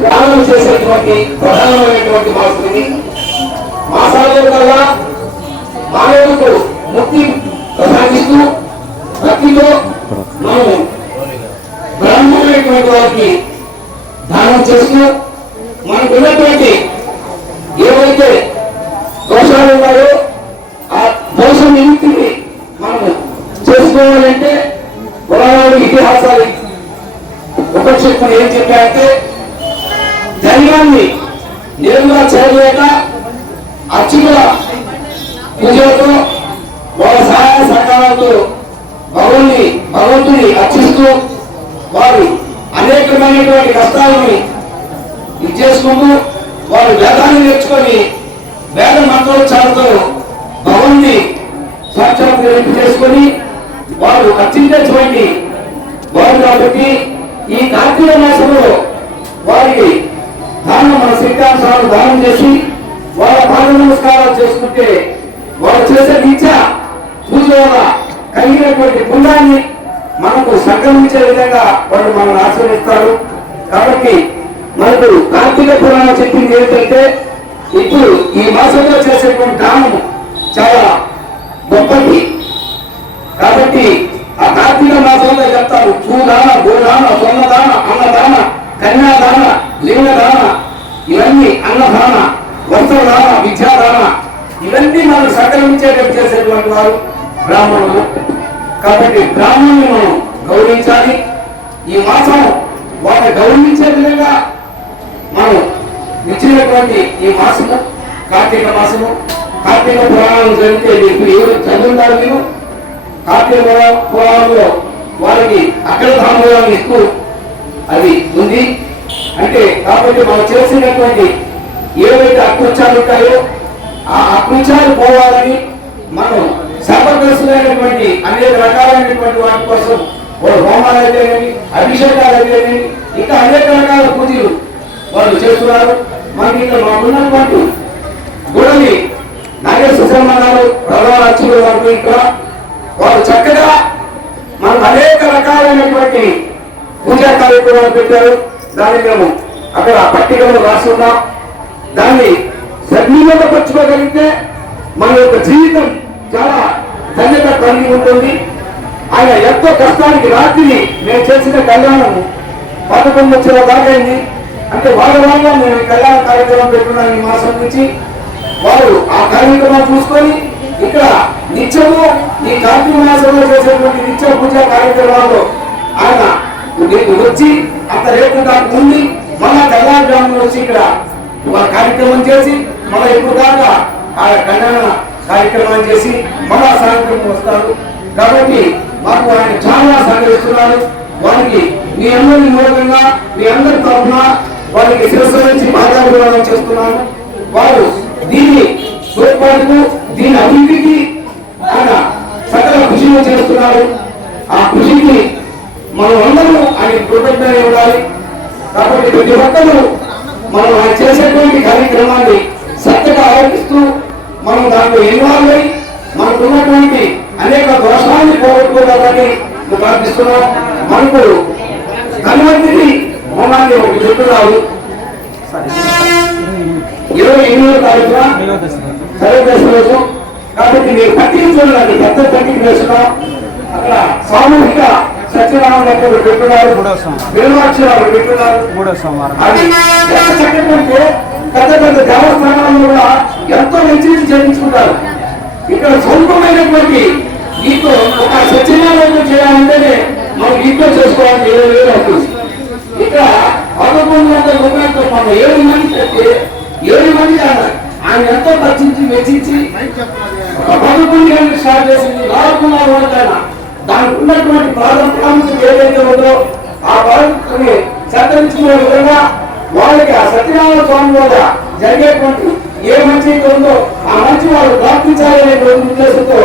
ధ్యానం చేసేటువంటి ప్రధానమైనటువంటి మాసమిది మాసాల కల్లా మానవులకు ముక్తి ప్రసాదిస్తూ భక్తితో మనము బ్రాహ్మణమైనటువంటి వారికి దానం చేస్తూ మనకు ఉన్నటువంటి ఇప్పుడు ఏం చెప్పారంటే ధైర్యాన్ని నిరంగా చేయలేక అచ్చుల పూజలతో వాళ్ళ సహాయ సహకారాలతో భగవుని భగవంతుని అర్చిస్తూ వారు అనేకమైనటువంటి కష్టాలని ఇది చేసుకుంటూ వారు వేదాన్ని నేర్చుకొని వేద మంత్రోచ్చారంతో భగవుని సాక్షాత్ చేసుకొని వారు అర్చించేటువంటి వారు కాబట్టి ఈ కార్తీక మాసంలో వారికి దానం మన శ్రీకాంతాలు దానం చేసి వాళ్ళ పాద నమస్కారాలు చేసుకుంటే వాళ్ళు చేసే నిత్య పూజ వల్ల కలిగినటువంటి పుణ్యాన్ని మనకు సంక్రమించే విధంగా వాళ్ళు మనల్ని ఆశ్రయిస్తారు కాబట్టి మనకు కార్తీక పురాణం చెప్పింది ఏంటంటే ఇప్పుడు ఈ మాసంలో చేసేటువంటి దానము చాలా గొప్పది. కాబట్టి ఆ కార్తీక మాసంలో భూదాన భూదాన సొన్నదాన అన్నదాన కన్యాదాన లింగదాన ఇవన్నీ అన్నదాన వస్త్రదాన విద్యాదాన ఇవన్నీ మనం సకలించేటట్టు చేసేటువంటి వారు బ్రాహ్మణులు. కాబట్టి బ్రాహ్మణుని మనం గౌరవించాలి. ఈ మాసం వారిని గౌరవించే విధంగా మనం ఇచ్చినటువంటి ఈ మాసము కార్తీక మాసము కార్తీక పురాణం జరిగితే మీకు ఏ చదువుతారు మీరు? కార్తీక పురాణంలో వారికి అక్కడ ధామం ఎక్కువ. అది ఉంది. అంటే కాబట్టి మనం చేసినటువంటి ఏవైతే అకృత్యాలు ఉంటాయో ఆ అకృత్యాలు పోవాలని మనం సర్వగ్రస్తులైనటువంటి అనేక రకాలైనటువంటి వాటి కోసం వాళ్ళు హోమాలు అయితేనేమి అభిషేకాలు అయితేనేమి ఇంకా అనేక రకాల పూజలు వాళ్ళు చేస్తున్నారు. మనకి ఇక్కడ మాకున్నటువంటి గుడని నాగేశ్వర శర్మ గారు ప్రధాన వారు ఇక్కడ వారు చక్కగా మనం అనేక రకాలైనటువంటి పూజా కార్యక్రమాలు పెట్టారు. దాన్ని మేము అక్కడ పట్టికలో రాసుకున్నాం దాన్ని సద్వినియోగపరచుకోగలిగితే మన యొక్క జీవితం చాలా ధన్యత కలిగి ఉంటుంది. ఆయన ఎంతో కష్టానికి రాత్రి మేము చేసిన కళ్యాణం పదకొండు వచ్చిన దాకైంది అంటే వాళ్ళ వల్ల మేము కళ్యాణ కార్యక్రమం పెట్టుకున్నాను ఈ మాసం నుంచి. వారు ఆ కార్యక్రమం చూసుకొని ఇక్కడ నిత్యము ఈ కార్తీక మాసంలో చేసేటువంటి నిత్య పూజ కార్యక్రమాల్లో ఆయన వచ్చి అంత లేకుండా ఉండి మళ్ళా తెల్లారుజామున వచ్చి ఇక్కడ వాళ్ళ కార్యక్రమం చేసి మన ఎప్పుడు దాకా ఆ కళ్యాణ కార్యక్రమం చేసి మళ్ళా సాయంత్రం వస్తారు. కాబట్టి మాకు ఆయన చాలా సహకరిస్తున్నారు. వారికి మీ అందరి మూలంగా మీ అందరి తరఫున వారికి శిరస్సు నుంచి పాదాభివాదం చేస్తున్నాను. వారు దీన్ని తోడ్పాటుకు దీని అభివృద్ధికి ఆయన సకల కృషిని చేస్తున్నారు. ఆ కృషికి మనం అందరూ ఆయన కృతజ్ఞత ఉండాలి కాబట్టి ప్రతి ఒక్కరూ మనం ఆయన చేసేటువంటి కార్యక్రమాన్ని శ్రద్ధగా ఆలోచిస్తూ మనం దాంట్లో ఇన్వాల్వ్ అయి మనకున్నటువంటి అనేక దోషాన్ని పోగొట్టుకోవాలని ప్రార్థిస్తున్నాం. మనకు ధన్వంతరి హోమాన్ని ఒకటి చెప్తున్నారు ఇరవై ఎనిమిదో తారీఖున రోజు కాబట్టి మీరు పట్టించుకోండి పెద్ద పట్టిక వేస్తున్నాం అక్కడ సామూహిక సత్యనారాయణ ఒకరు పెట్టున్నారు. నిర్వాక్షరాలు పెట్టున్నారు. అది ఎంత చక్కటి పెద్ద పెద్ద దేవస్థానాలను కూడా ఎంతో వెచ్చించి చేయించుకుంటారు ఇక్కడ సొంతమైనటువంటి ఇంట్లో ఒక సత్యనారాయణ చేయాలంటేనే మనం ఇంట్లో చేసుకోవాలని ఇరవై వేలు అవుతుంది ఇక్కడ పదకొండు వందల రూపాయలతో మనం ఏడు మంది ఏడు మంది కాదు ఆయన ఎంతో ఖర్చించి వెచ్చించి ఒక పదకొండు స్టార్ట్ చేసింది రాకున్నారు వాళ్ళకైనా దానికి ఉన్నటువంటి ప్రాధాన్యత ఏదైతే ఉందో ఆ ప్రాజెక్టుని సంతరించుకునే విధంగా వాళ్ళకి ఆ సత్యనారాయణ స్వామి వల్ల జరిగేటువంటి ఏ మంచి ఉందో ఆ మంచి వాళ్ళు ప్రార్థించాలనేటువంటి ఉద్దేశంతో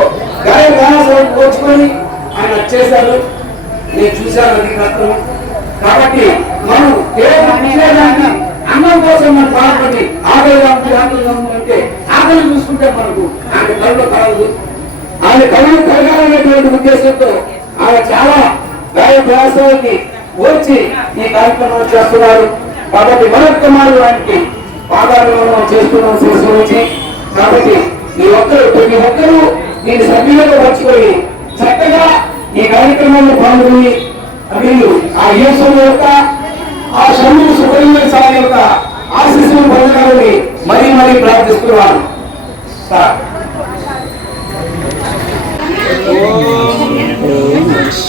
గాయ గానాలను కోర్చుకొని ఆయన చేశారు. నేను చూశాను అది కష్టం కాబట్టి మనం కేవలం అన్నం కోసం మనం ప్రార్థన ఆగేదాం ఆగేదాం అంటే ఆకలి బాధలు చూసుకుంటే మనకు ఆమె కళ్ళు కలదు దాని కళ్ళు కలగాలనేటువంటి ఉద్దేశంతో ఆమె చాలా గాయ ప్రయాసాలకి వచ్చి ఈ కార్యక్రమం చేస్తున్నారు. కాబట్టి మరొక కుమారు ఆయనకి పాదాభివందనం చేస్తున్నాం చేసి కాబట్టి ఈ ఒక్కరు ప్రతి ఒక్కరూ దీని సభ్యులుగా వచ్చుకొని చక్కగా ఈ కార్యక్రమంలో పాల్గొని వీళ్ళు ఆ యేసుల యొక్క ఆ షణ్ముఖ సుబ్రహ్మణ్య స్వామి యొక్క ఆశీస్సులు పొందగాలని మరీ మరీ ప్రార్థిస్తున్నాను.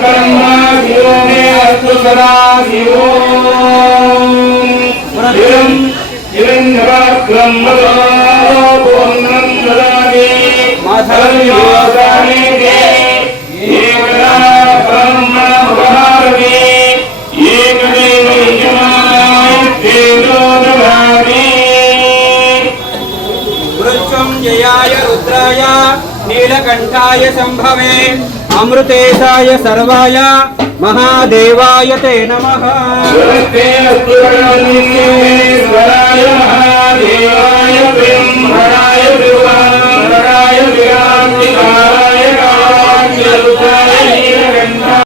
ब्रह्मा शिवो मे अस्तु सदा शिवो शिवम् शिवम् पूर्णम् ददामि मधुर्योगानि ते एकदा ब्रह्ममुपहारति एकदेव यजमानाय तेजो ददामि मृत्युञ्जयाय रुद्राय नीलकण्ठाय सम्भवे అమృతేశాయ సర్వాయ మహాదేవాయ తే నమ.